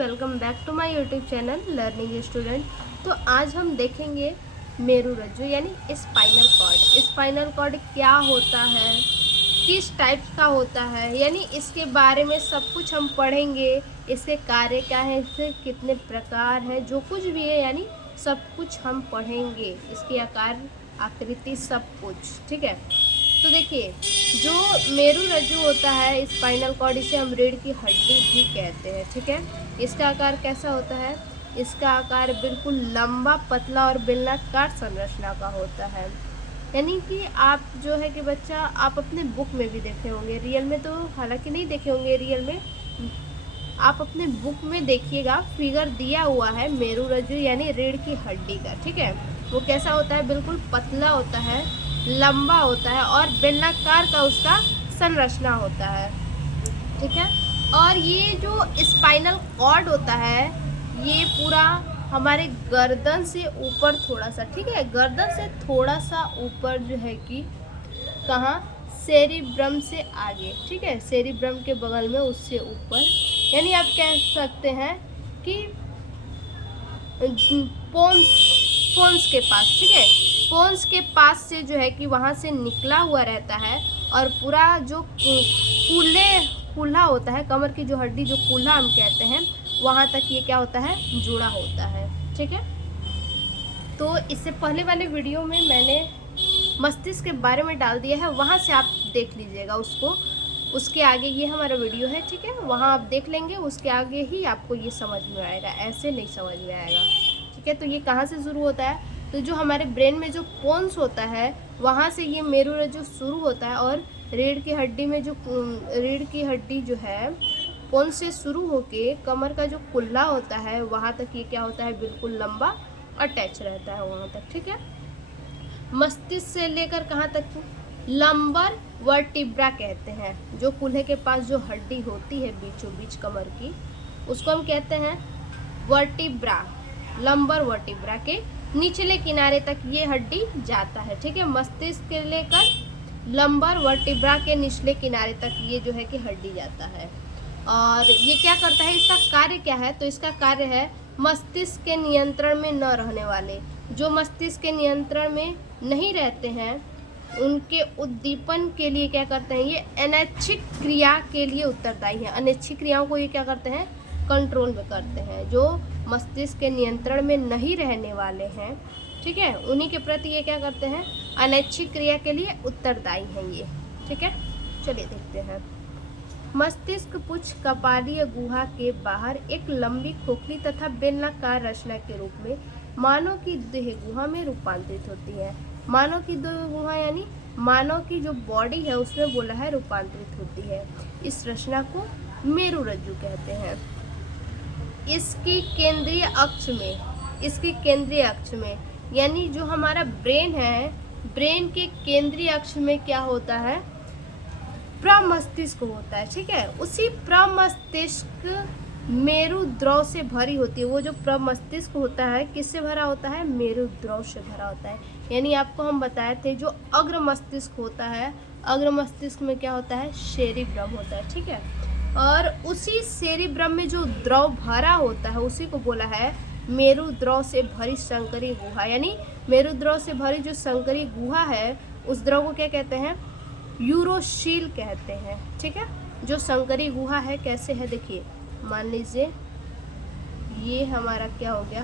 Welcome back to my YouTube channel learning student. तो आज हम देखेंगे मेरुरज्जु यानी स्पाइनल कॉर्ड। स्पाइनल कॉर्ड क्या होता है, किस टाइप का होता है, यानी इसके बारे में सब कुछ हम पढ़ेंगे। इसके कार्य क्या है, इसके कितने प्रकार हैं, जो कुछ भी है यानी सब कुछ हम पढ़ेंगे। इसके आकार, आकृति, सब कुछ, ठीक है। तो देखिए, जो मेरुरज्जु होता है स्पाइनल कॉर्ड, इसे हम रीढ़ की हड्डी भी कहते हैं, ठीक है। इसका आकार कैसा होता है? इसका आकार बिल्कुल लंबा, पतला और बेलनाकार संरचना का होता है। यानी कि आप जो है कि बच्चा, आप अपने बुक में भी देखे होंगे, रियल में तो हालांकि नहीं देखे होंगे। रियल में आप अपने बुक में देखिएगा, फिगर दिया हुआ है मेरुरज्जु यानी रीढ़ की हड्डी का, ठीक है। वो कैसा होता है? बिल्कुल पतला होता है, लंबा होता है और बेलनाकार का उसका संरचना होता है, ठीक है। और ये जो स्पाइनल कॉर्ड होता है, ये पूरा हमारे गर्दन से ऊपर थोड़ा सा, ठीक है, गर्दन से थोड़ा सा ऊपर जो है कि कहाँ, सेरिब्रम से आगे, ठीक है, सेरिब्रम के बगल में उससे ऊपर, यानी आप कह सकते हैं कि पोन्स के पास, ठीक है, पोन्स के पास से जो है कि वहाँ से निकला हुआ रहता है। और पूरा जो कूल्हा होता है, कमर की जो हड्डी, जो कूल्हा हम कहते हैं, वहाँ तक ये क्या होता है, जुड़ा होता है, ठीक है। तो इससे पहले वाले वीडियो में मैंने मस्तिष्क के बारे में डाल दिया है, वहाँ से आप देख लीजिएगा उसको। उसके आगे ये हमारा वीडियो है, ठीक है, वहाँ आप देख लेंगे, उसके आगे ही आपको ये समझ में आएगा, ऐसे नहीं समझ में आएगा, ठीक है। तो ये कहाँ से शुरू होता है? तो जो हमारे ब्रेन में जो पोन्स होता है, वहाँ से ये मेरुरज्जु शुरू होता है। और रीढ़ की हड्डी में जो रीढ़ की हड्डी जो है, पोन्स से शुरू होके कमर का जो कुल्ला होता है, वहाँ तक ये क्या होता है, बिल्कुल लंबा अटैच रहता है वहाँ तक, ठीक है। मस्तिष्क से लेकर कहाँ तक? लंबर वर्टिब्रा कहते हैं। जो कूल्हे के पास जो हड्डी होती है बीचों बीच कमर की, उसको हम कहते हैं वर्टिब्रा। लंबर वर्टिब्रा के निचले किनारे तक ये हड्डी जाता है, ठीक है। मस्तिष्क के लेकर लंबर वर्टिब्रा के निचले किनारे तक ये जो है कि हड्डी जाता है। और ये क्या करता है, इसका कार्य क्या है? तो इसका कार्य है मस्तिष्क के नियंत्रण में न रहने वाले, जो मस्तिष्क के नियंत्रण में नहीं रहते हैं, उनके उद्दीपन के लिए क्या करते हैं, ये अनैच्छिक क्रिया के लिए उत्तरदायी है। अनैच्छिक क्रियाओं को ये क्या करते हैं, कंट्रोल में करते हैं। जो मस्तिष्क के नियंत्रण में नहीं रहने वाले हैं, ठीक है, उन्हीं के प्रति ये क्या करते हैं, अनैच्छिक क्रिया के लिए उत्तरदायी हैं ये, ठीक है। चलिए देखते हैं। मस्तिष्क पुच्छ कपालीय गुहा के बाहर एक लंबी खोखली तथा बेलनाकार रचना के रूप में मानव की देह गुहा में रूपांतरित होती है। मानव की देह गुहा यानी मानव की जो बॉडी है उसमें बोला है रूपांतरित होती है। इस रचना को मेरुरज्जु कहते हैं। इसकी केंद्रीय अक्ष में यानी जो हमारा ब्रेन है, ब्रेन के केंद्रीय अक्ष में क्या होता है, प्रमस्तिष्क होता है, ठीक है। उसी प्रमस्तिष्क मेरुद्रव से भरी होती है। वो जो प्रमस्तिष्क होता है, किससे भरा होता है? मेरुद्रव से भरा होता है। यानी आपको हम बताए थे, जो अग्र मस्तिष्क होता है, अग्र मस्तिष्क में क्या होता है, सेरिब्रम होता है, ठीक है। और उसी सेरिब्रम में जो द्रव भरा होता है, उसी को बोला है मेरुद्रव से भरी संकरी गुहा। यानी मेरुद्रव से भरी जो संकरी गुहा है, उस द्रव को क्या कहते हैं, यूरोसील कहते हैं, ठीक है। जो संकरी गुहा है, कैसे है देखिए, मान लीजिए ये हमारा क्या हो गया,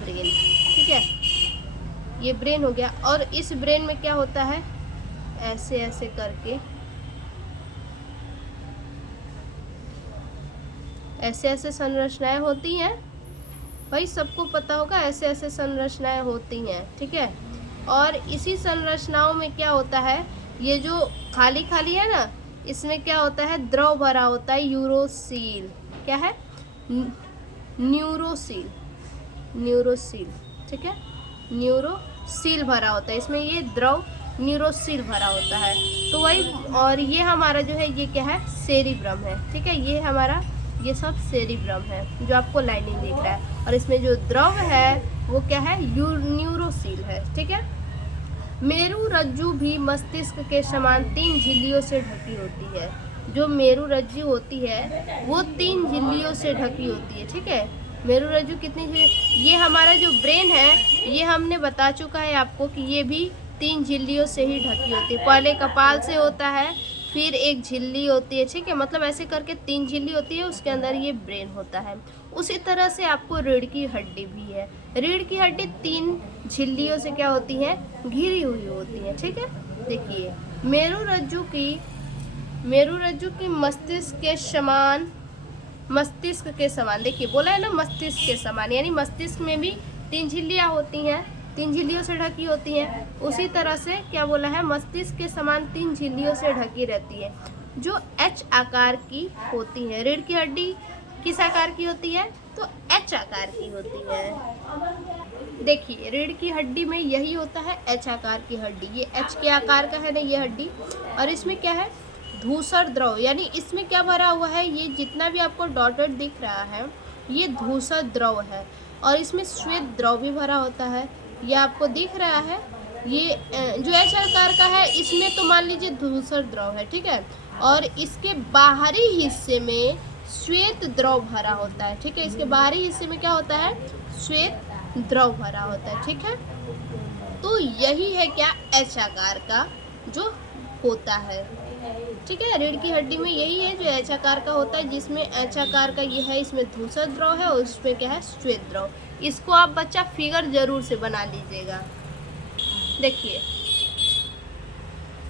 ब्रेन, ठीक है, ये ब्रेन हो गया। और इस ब्रेन में क्या होता है, ऐसे ऐसे करके ऐसे ऐसे संरचनाएं होती हैं, भाई सबको पता होगा, ऐसे ऐसे संरचनाएं होती हैं, ठीक है। और इसी संरचनाओं में क्या होता है, ये जो खाली खाली है ना, इसमें क्या होता है, द्रव भरा होता है, यूरोसील। क्या है? न्यूरोसील, ठीक है, न्यूरोसील भरा होता है इसमें, ये द्रव न्यूरोसील भरा होता है। तो वही, और ये हमारा जो है, ये क्या है, सेरिब्रम है, ठीक है। ये हमारा, ये सब सेरिब्रम है जो आपको लाइनिंग दिख रहा है। और इसमें जो द्रव है वो क्या है, न्यूरोसील है, ठीक है। मेरुरज्जु भी मस्तिष्क के समान 3 झिल्लियों से ढकी होती है। जो मेरुरज्जु होती है वो 3 झिल्लियों से ढकी होती है, ठीक है। मेरुरज्जु कितनी ये हमारा जो ब्रेन है ये हमने बता चुका है आपको कि ये भी 3 झिल्लियों से ही ढकी होती है। पहले कपाल से होता है, फिर एक झिल्ली होती है, ठीक है, मतलब ऐसे करके 3 झिल्ली होती है, उसके अंदर ये ब्रेन होता है। उसी तरह से आपको रीढ़ की हड्डी भी है। रीढ़ की हड्डी 3 झिल्लियों से क्या होती है, घिरी हुई होती है, ठीक है। देखिए मेरुरज्जु की मस्तिष्क के समान, देखिए बोला है ना मस्तिष्क के समान, यानी मस्तिष्क में भी 3 झिल्लियाँ होती हैं, 3 झिल्लियों से ढकी होती हैं। उसी तरह से क्या बोला है, मस्तिष्क के समान 3 झिल्लियों से ढकी रहती है, जो एच आकार की होती है। रीढ़ की हड्डी किस आकार की होती है, तो एच आकार की होती है। देखिए रीढ़ की हड्डी में यही होता है एच आकार की हड्डी, ये एच के आकार का है ना ये हड्डी। और इसमें क्या है, धूसर द्रव, यानी इसमें क्या भरा हुआ है, ये जितना भी आपको डॉटेड दिख रहा है ये धूसर द्रव है। और इसमें श्वेत द्रव भी भरा होता है, ये आपको दिख रहा है। ये जो एच आकार का है इसमें तो मान लीजिए धूसर द्रव है, ठीक है। और इसके बाहरी हिस्से में श्वेत द्रव भरा होता है, ठीक है। इसके बाहरी हिस्से में क्या होता है, श्वेत द्रव भरा होता है, ठीक है। तो यही है क्या, एच आकार का जो होता है, ठीक है। रीढ़ की हड्डी में यही है जो एच आकार का होता है, जिसमें एच आकार का ये है, इसमें धूसर द्रव है और उसमें क्या है, श्वेत द्रव। इसको आप बच्चा फिगर जरूर से बना लीजिएगा। देखिए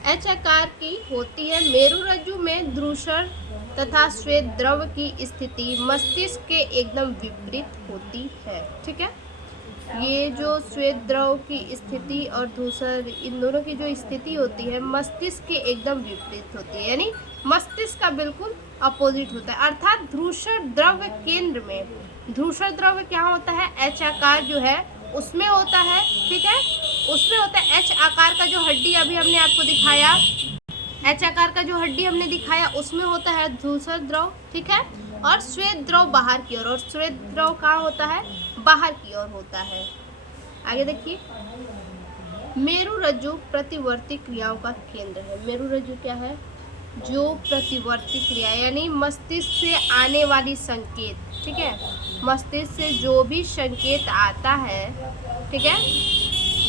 एच आकार की होती है। मेरुरज्जु में धूसर तथा श्वेत द्रव की स्थिति मस्तिष्क के एकदम विपरीत होती है, ठीक है। ये जो श्वेत द्रव की स्थिति और धूसर, इन दोनों की जो स्थिति होती है मस्तिष्क के एकदम विपरीत होती है, यानी मस्तिष्क का बिल्कुल अपोजिट होता है। अर्थात धूसर द्रव केंद्र में, धूसर द्रव क्या होता है, एच आकार जो है उसमें होता है, ठीक है, उसमें होता है। एच आकार का जो हड्डी अभी हमने आपको दिखाया, एच आकार का जो हड्डी हमने दिखाया उसमें होता है धूसर द्रव, ठीक है। और श्वेत द्रव बाहर की ओर, और श्वेत द्रव कहाँ होता है, बाहर की ओर होता है। आगे देखिए, मेरुरज्जु प्रतिवर्ती क्रियाओं का केंद्र है। मेरुरज्जु क्या है, जो प्रतिवर्ती क्रिया, यानी मस्तिष्क से आने वाली संकेत, ठीक है, मस्तिष्क से जो भी संकेत आता है, ठीक है,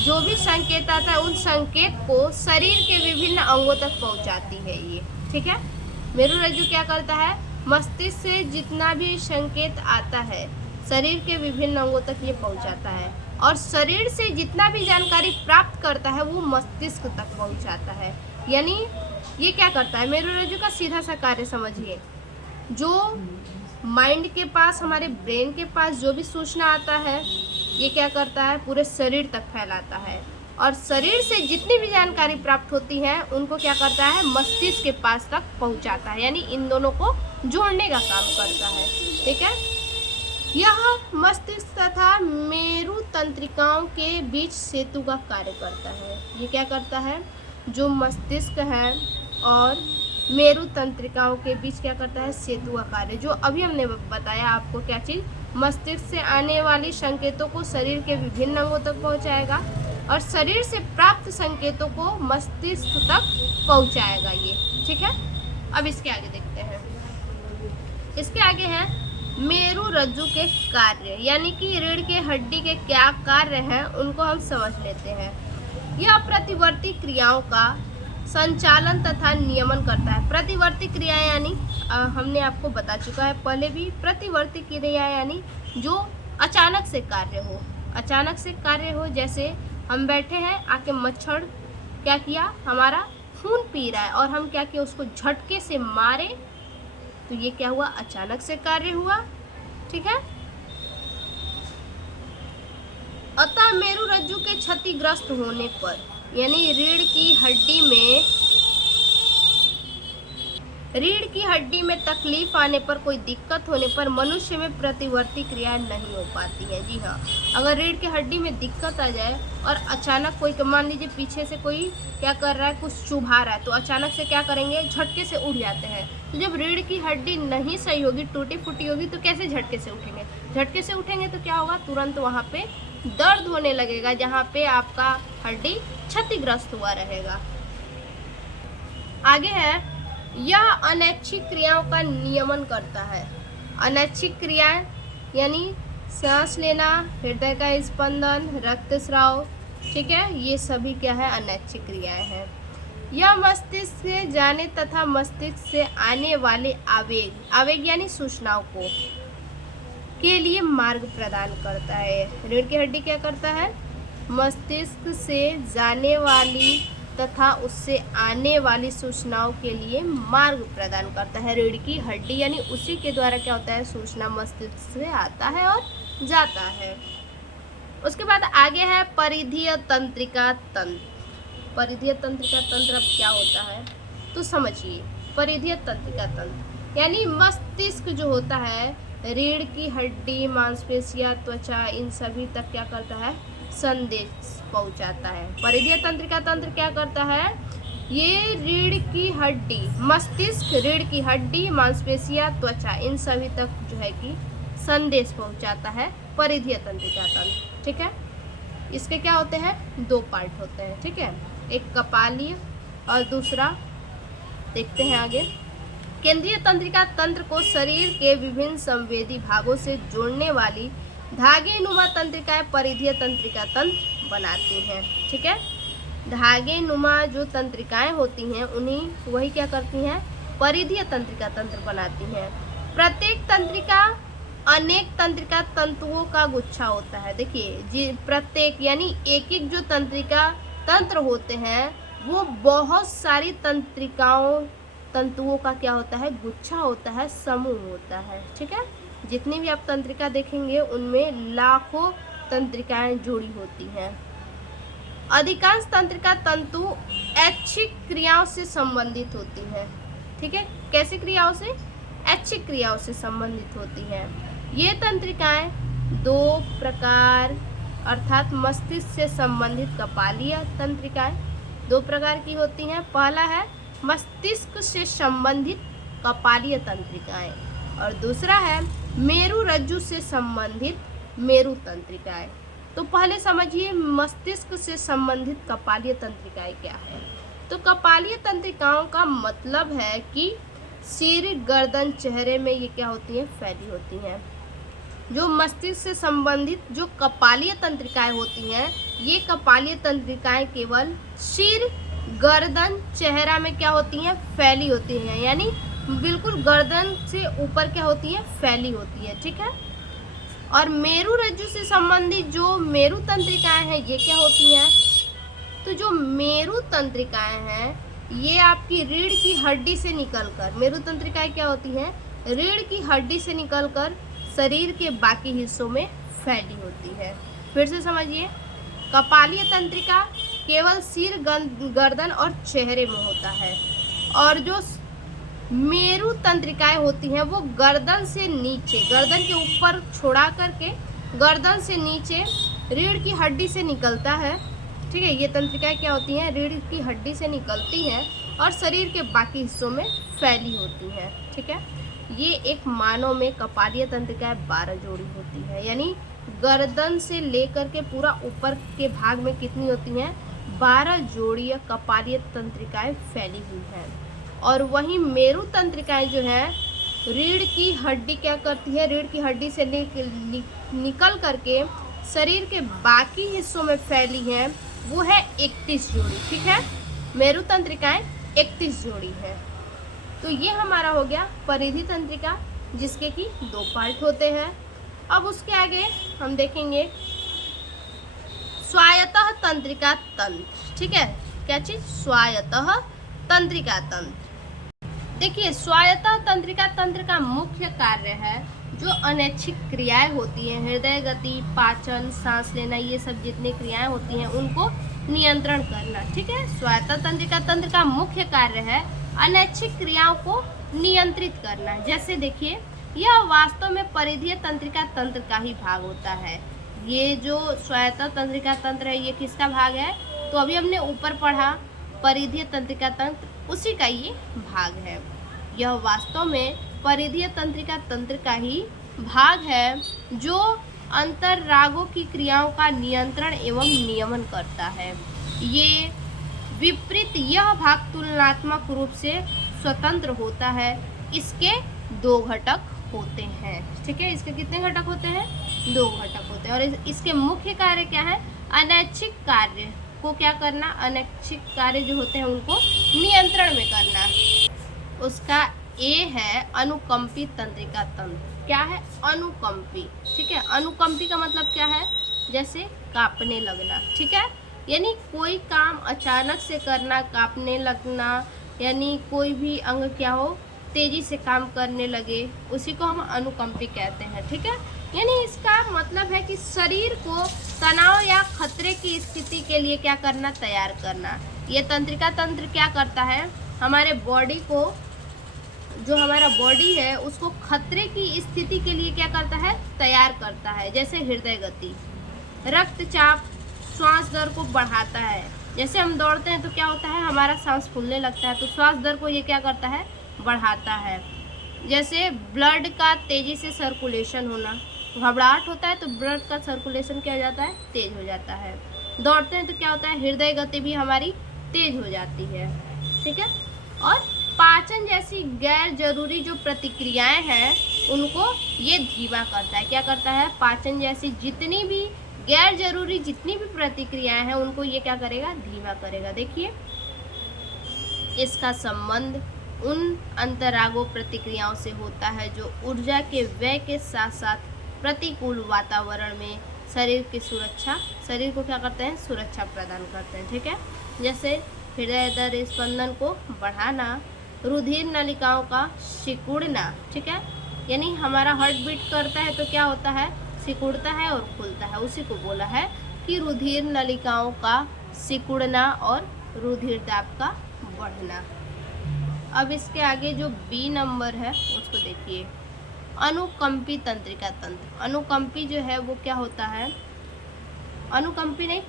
जो भी संकेत आता है उन संकेत को शरीर के विभिन्न अंगों तक पहुंचाती है ये, ठीक है। मेरुरज्जु क्या करता है, मस्तिष्क से जितना भी संकेत आता है शरीर के विभिन्न अंगों तक ये पहुंचाता है, और शरीर से जितना भी जानकारी प्राप्त करता है वो मस्तिष्क तक पहुंचाता है। यानी ये क्या करता है, मेरुरज्जु का सीधा सा कार्य समझिए, जो माइंड के पास, हमारे ब्रेन के पास जो भी सूचना आता है ये क्या करता है, पूरे शरीर तक फैलाता है, और शरीर से जितनी भी जानकारी प्राप्त होती है उनको क्या करता है, मस्तिष्क के पास तक पहुंचाता है, यानी इन दोनों को जोड़ने का काम करता है, ठीक है। यह मस्तिष्क तथा मेरु तंत्रिकाओं के बीच सेतु का कार्य करता है। ये क्या करता है, जो मस्तिष्क है और मेरु तंत्रिकाओं के बीच क्या करता है, सेतु का कार्य। जो अभी हमने बताया आपको क्या चीज़, मस्तिष्क से आने वाली संकेतों को शरीर के विभिन्न अंगों तक पहुंचाएगा और शरीर से प्राप्त संकेतों को मस्तिष्क तक पहुंचाएगा ये, ठीक है। अब इसके आगे देखते हैं, इसके आगे है मेरुरज्जु के कार्य, यानी कि रीढ़ के हड्डी के क्या कार्य हैं उनको हम समझ लेते हैं। यह प्रतिवर्ती क्रियाओं का संचालन तथा नियमन करता है। प्रतिवर्ती क्रिया यानी हमने आपको बता चुका है पहले भी, प्रतिवर्ती क्रिया यानी जो अचानक से कार्य हो, अचानक से कार्य हो। जैसे हम बैठे हैं, आके मच्छर क्या किया, हमारा खून पी रहा है और हम क्या किया, उसको झटके से मारे, तो ये क्या हुआ, अचानक से कार्य हुआ, ठीक है। अतः मेरुरज्जु के क्षतिग्रस्त होने पर, यानी रीढ़ की हड्डी में तकलीफ आने पर, कोई दिक्कत होने पर मनुष्य में प्रतिवर्ती क्रिया नहीं हो पाती है। जी हाँ, अगर रीढ़ की हड्डी में दिक्कत आ जाए और अचानक कोई, मान लीजिए पीछे से कोई क्या कर रहा है, कुछ चुभा रहा है, तो अचानक से क्या करेंगे, झटके से उठ जाते हैं। तो जब रीढ़ की हड्डी नहीं सही होगी, टूटी फूटी होगी, तो कैसे झटके से उठेंगे, झटके से उठेंगे तो क्या होगा, तुरंत वहाँ पे दर्द होने लगेगा जहाँ पे आपका हड्डी क्षतिग्रस्त हुआ रहेगा। आगे है यह अनैच्छिक क्रियाओं का नियमन करता है। अनैच्छिक क्रियाएं यानी सांस लेना, हृदय का स्पंदन, रक्तस्राव, ठीक है, ये सभी क्या है, अनैच्छिक क्रियाएं हैं। यह मस्तिष्क से जाने तथा मस्तिष्क से आने वाले आवेग यानी सूचनाओं को के लिए मार्ग प्रदान करता है। रीढ़ की हड्डी क्या करता है, मस्तिष्क से जाने वाली तथा उससे आने वाली सूचनाओं के लिए मार्ग प्रदान करता है। रीढ़ की हड्डी यानी उसी के द्वारा क्या होता है, सूचना मस्तिष्क से आता है और जाता है। उसके बाद आगे है परिधीय तंत्रिका तंत्र। परिधीय तंत्रिका तंत्र अब क्या होता है तो समझिए। परिधीय तंत्रिका तंत्र यानी मस्तिष्क जो होता है, रीढ़ की हड्डी, मांसपेशियां, त्वचा, इन सभी तक क्या करता है, संदेश पहुंचाता है। परिधीय तंत्रिका तंत्र क्या करता है, ये रीढ़ की हड्डी, मस्तिष्क, रीढ़ की हड्डी, मांसपेशियां, त्वचा, इन सभी तक जो है कि संदेश पहुंचाता है परिधीय तंत्रिका तंत्र। ठीक है, इसके क्या होते हैं, 2 पार्ट होते हैं। ठीक है, एक कपालीय और दूसरा देखते हैं आगे। केंद्रीय तंत्रिका तंत्र को शरीर के विभिन्न संवेदी भागों से जोड़ने वाली धागे नुमा तंत्रिकाएं परिधीय तंत्रिका तंत्र बनाती हैं। ठीक है, धागे नुमा जो तंत्रिकाएं होती हैं उन्हीं वही क्या करती हैं, परिधीय तंत्रिका तंत्र बनाती हैं। प्रत्येक तंत्रिका अनेक तंत्रिका तंतुओं का गुच्छा होता है। देखिए जी, प्रत्येक यानी एक एक जो तंत्रिका तंत्र होते हैं वो बहुत सारी तंतुओं का क्या होता है, गुच्छा होता है, समूह होता है। ठीक है, जितनी भी आप तंत्रिका देखेंगे उनमें लाखों तंत्रिकाएं जुड़ी होती हैं। अधिकांश तंत्रिका तंतु ऐच्छिक क्रियाओं से संबंधित होती हैं। ठीक है, कैसी क्रियाओं से, ऐच्छिक क्रियाओं से संबंधित होती हैं। ये तंत्रिकाएं 2 प्रकार अर्थात मस्तिष्क से संबंधित कपालीय तंत्रिकाएं 2 प्रकार की होती हैं। पहला है मस्तिष्क से संबंधित कपालीय तंत्रिकाएं और दूसरा है मेरु रज्जु से संबंधित मेरु तंत्रिकाएं। तो पहले समझिए मस्तिष्क से संबंधित कपालीय तंत्रिकाएं क्या है। तो कपालीय तंत्रिकाओं का मतलब है कि सिर, गर्दन, चेहरे में ये क्या होती हैं, फैली होती हैं। जो मस्तिष्क से संबंधित जो कपालीय तंत्रिकाएं होती हैं, ये कपालीय तंत्रिकाएं केवल सिर, गर्दन, चेहरा में क्या होती हैं, फैली होती हैं, यानी बिल्कुल गर्दन से ऊपर क्या होती है, फैली होती है। ठीक है, और मेरु रज्जु से संबंधित जो मेरु तंत्रिकाएं हैं ये क्या होती हैं, तो जो मेरु तंत्रिकाएं हैं ये आपकी रीढ़ की हड्डी से निकलकर, मेरु तंत्रिकाएं क्या होती हैं, रीढ़ की हड्डी से निकलकर शरीर के बाकी हिस्सों में फैली होती है। फिर से समझिए, कपालीय तंत्रिका केवल सिर, गर्दन और चेहरे में होता है और जो मेरु तंत्रिकाएं होती हैं वो गर्दन से नीचे, गर्दन के ऊपर छोड़ा करके गर्दन से नीचे रीढ़ की हड्डी से निकलता है। ठीक है, ये तंत्रिकाएं क्या होती हैं, रीढ़ की हड्डी से निकलती हैं और शरीर के बाकी हिस्सों में फैली होती हैं। ठीक है, ये एक मानव में कपालीय तंत्रिकाएं 12 जोड़ी होती है, यानी गर्दन से लेकर के पूरा ऊपर के भाग में कितनी होती हैं, 12 जोड़ी कपालीय तंत्रिकाएं फैली हुई हैं। और वहीं मेरु तंत्रिकाएं जो हैं, रीढ़ की हड्डी क्या करती है, रीढ़ की हड्डी से निकल करके शरीर के बाकी हिस्सों में फैली हैं, वो है 31 जोड़ी। ठीक है, मेरु तंत्रिकाएं 31 जोड़ी है। तो ये हमारा हो गया परिधि तंत्रिका, जिसके कि 2 पार्ट होते हैं। अब उसके आगे हम देखेंगे स्वायत्त तंत्रिका तंत्र। ठीक है, क्या चीज, स्वायत्त तंत्रिका तंत्र। देखिए, स्वायत्त तंत्रिका तंत्र का मुख्य कार्य है जो अनैच्छिक क्रियाएं होती हैं, हृदय गति, पाचन, सांस लेना, ये सब जितनी क्रियाएं होती हैं उनको नियंत्रण करना। ठीक है, स्वायत्त तंत्रिका तंत्र का मुख्य कार्य है अनैच्छिक क्रियाओं को नियंत्रित करना। जैसे देखिए, यह वास्तव में परिधीय तंत्रिका तंत्र का ही भाग होता है। ये जो स्वायत्त तंत्रिका तंत्र है ये किसका भाग है, तो अभी हमने ऊपर पढ़ा परिधीय तंत्रिका तंत्र, उसी का ये भाग है। यह वास्तव में परिधीय तंत्रिका तंत्र का ही भाग है जो अंतर्रागों की क्रियाओं का नियंत्रण एवं नियमन करता है। ये विपरीत यह भाग तुलनात्मक रूप से स्वतंत्र होता है, इसके 2 घटक होते हैं। ठीक है, इसके कितने घटक होते हैं? 2 घटक होते हैं। और इसके मुख्य कार्य क्या है? अनैच्छिक कार्य को क्या करना? अनैच्छिक कार्य जो होते हैं उनको नियंत्रण में करना। उसका ए है अनुकंपी तंत्रिका तंत्र। क्या है? अनुकंपी। ठीक है, अनुकंपी का मतलब क्या है? जैसे कांपने लगना। ठीक है, यानी कोई काम अचानक से करना, कांपने लगना, यानी कोई भी अंग क्या हो, तेजी से काम करने लगे, उसी को हम अनुकंपी कहते हैं। ठीक है, यानी इसका मतलब है कि शरीर को तनाव या खतरे की स्थिति के लिए क्या करना? तैयार करना। ये तंत्रिका तंत्र क्या करता है? हमारे बॉडी को, जो हमारा बॉडी है उसको खतरे की स्थिति के लिए क्या करता है? तैयार करता है। जैसे हृदय गति, रक्तचाप, श्वास दर को बढ़ाता है। जैसे हम दौड़ते हैं तो क्या होता है? हमारा सांस फूलने लगता है, तो श्वास दर को ये क्या करता है? बढ़ाता है। जैसे ब्लड का तेजी से सर्कुलेशन होना, घबराहट होता है तो ब्लड का सर्कुलेशन क्या हो जाता है? तेज हो जाता है। दौड़ते हैं तो क्या होता है? हृदय गति भी हमारी तेज हो जाती है। ठीक है, और पाचन जैसी गैर जरूरी जो प्रतिक्रियाएं हैं उनको ये धीमा करता है। क्या करता है? पाचन जैसी जितनी भी गैर जरूरी जितनी भी प्रतिक्रियाएं हैं उनको ये क्या करेगा? धीमा करेगा। देखिए, इसका संबंध उन अंतरागो प्रतिक्रियाओं से होता है जो ऊर्जा के व्यय के साथ साथ प्रतिकूल वातावरण में शरीर को क्या करते हैं? सुरक्षा प्रदान करते हैं। ठीक है, जैसे हृदय दर स्पंदन को बढ़ाना, रुधिर नलिकाओं का सिकुड़ना। ठीक है, यानी हमारा हार्ट बीट करता है तो क्या होता है? सिकुड़ता है और खुलता है, उसी को बोला है कि रुधिर नलिकाओं का सिकुड़ना और रुधिर दाब का बढ़ना। अब इसके आगे जो बी नंबर है उसको देखिए, अनुकंपी तंत्रिका तंत्र। अनुकंपी जो है वो क्या होता है? अनुकंपी नहीं,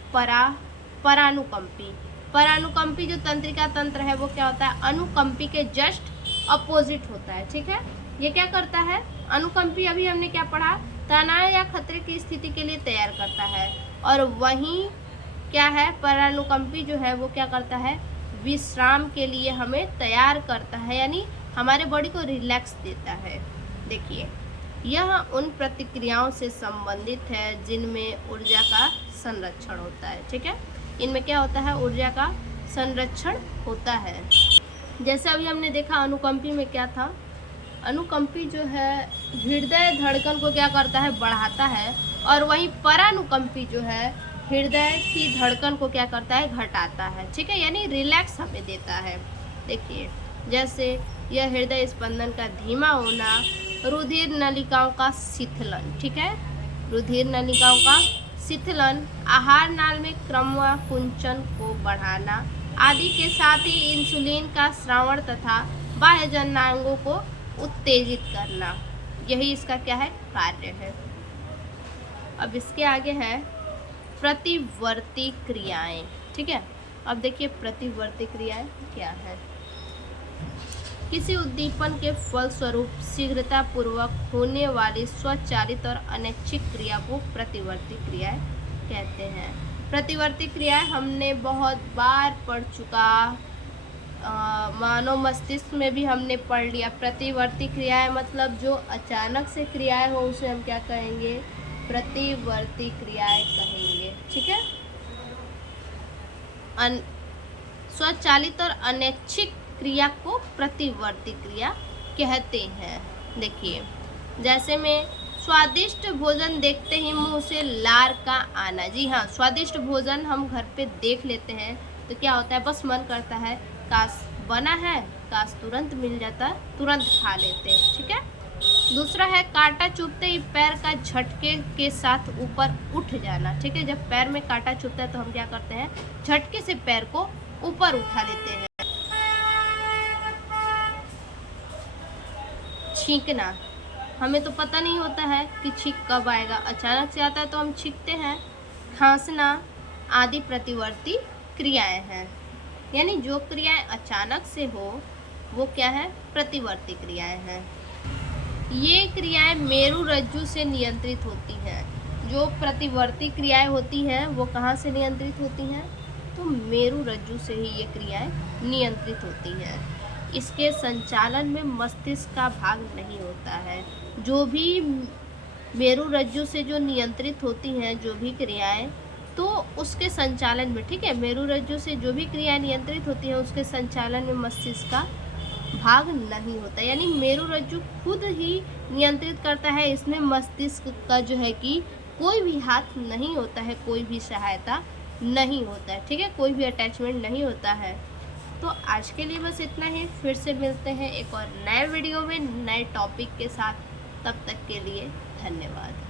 परानुकंपी। परानुकंपी जो तंत्रिका तंत्र है वो क्या होता है? अनुकंपी के जस्ट अपोजिट होता है। ठीक है, ये क्या करता है? अनुकंपी अभी हमने क्या पढ़ा? तनाव या खतरे की स्थिति के लिए तैयार करता है। और वहीं क्या है? परानुकंपी जो है वो क्या करता है? विश्राम के लिए हमें तैयार करता है, यानी हमारे बॉडी को रिलैक्स देता है। देखिए, यह उन प्रतिक्रियाओं से संबंधित है जिनमें ऊर्जा का संरक्षण होता है। ठीक है, इनमें क्या होता है? ऊर्जा का संरक्षण होता है। जैसे अभी हमने देखा अनुकंपी में क्या था? अनुकंपी जो है हृदय धड़कन को क्या करता है? बढ़ाता है। और वहीं परानुकंपी जो है हृदय की धड़कन को क्या करता है? घटाता है। ठीक है, यानी रिलैक्स हमें देता है। देखिए, जैसे यह हृदय स्पंदन का धीमा होना, रुधिर नलिकाओं का शिथिलन। ठीक है, रुधिर नलिकाओं का शिथिलन, आहार नाल में क्रमकुंचन को बढ़ाना आदि के साथ ही इंसुलिन का स्रावण तथा बाह्य जननांगों को उत्तेजित करना, यही इसका क्या है? कार्य है। अब इसके आगे है प्रतिवर्ती क्रियाएं। ठीक है, अब देखिए प्रतिवर्ती क्रियाएं क्या है? किसी उद्दीपन के फलस्वरूप शीघ्रता पूर्वक होने वाली स्वचालित और अनैच्छिक क्रिया को प्रतिवर्ती क्रियाएं कहते हैं। प्रतिवर्ती क्रियाएं हमने बहुत बार पढ़ चुका, मानव मस्तिष्क में भी हमने पढ़ लिया। प्रतिवर्ती क्रियाएं मतलब जो अचानक से क्रियाएं हो उसे हम क्या कहेंगे? प्रतिवर्ती क्रियाएं कहेंगे। ठीक है, स्वचालित और अनैच्छिक क्रिया को प्रतिवर्ती क्रिया कहते हैं। देखिए, जैसे में स्वादिष्ट भोजन देखते ही मुंह से लार का आना। जी हाँ, स्वादिष्ट भोजन हम घर पे देख लेते हैं तो क्या होता है? बस मन करता है काश बना है, काश तुरंत मिल जाता, तुरंत खा लेते हैं। ठीक है, दूसरा है कांटा चुभते ही पैर का झटके के साथ ऊपर उठ जाना। ठीक है, जब पैर में कांटा चुभता है तो हम क्या करते हैं? झटके से पैर को ऊपर उठा लेते हैं। छींकना, हमें तो पता नहीं होता है कि छींक कब आएगा, अचानक से आता है तो हम छींकते हैं। खांसना आदि प्रतिवर्ती क्रियाएं हैं, यानी जो क्रियाएं अचानक से हो वो क्या है? प्रतिवर्ती क्रियाएं हैं। ये क्रियाएं मेरुरज्जु से नियंत्रित होती हैं। जो प्रतिवर्ती क्रियाएं होती हैं वो कहाँ से नियंत्रित होती हैं? तो मेरुरज्जु से ही ये क्रियाएं नियंत्रित होती हैं। इसके संचालन में मस्तिष्क का भाग नहीं होता है। जो भी मेरुरज्जु से जो नियंत्रित होती हैं जो भी क्रियाएं, तो उसके संचालन में, ठीक है, मेरुरज्जु से जो भी क्रियाएं नियंत्रित होती हैं उसके संचालन में मस्तिष्क का भाग नहीं होता। यानी मेरुरज्जु खुद ही नियंत्रित करता है, इसमें मस्तिष्क का जो है कि कोई भी हाथ नहीं होता है, कोई भी सहायता नहीं होता है, ठीक है, कोई भी अटैचमेंट नहीं होता है। तो आज के लिए बस इतना ही। फिर से मिलते हैं एक और नए वीडियो में नए टॉपिक के साथ। तब तक के लिए धन्यवाद।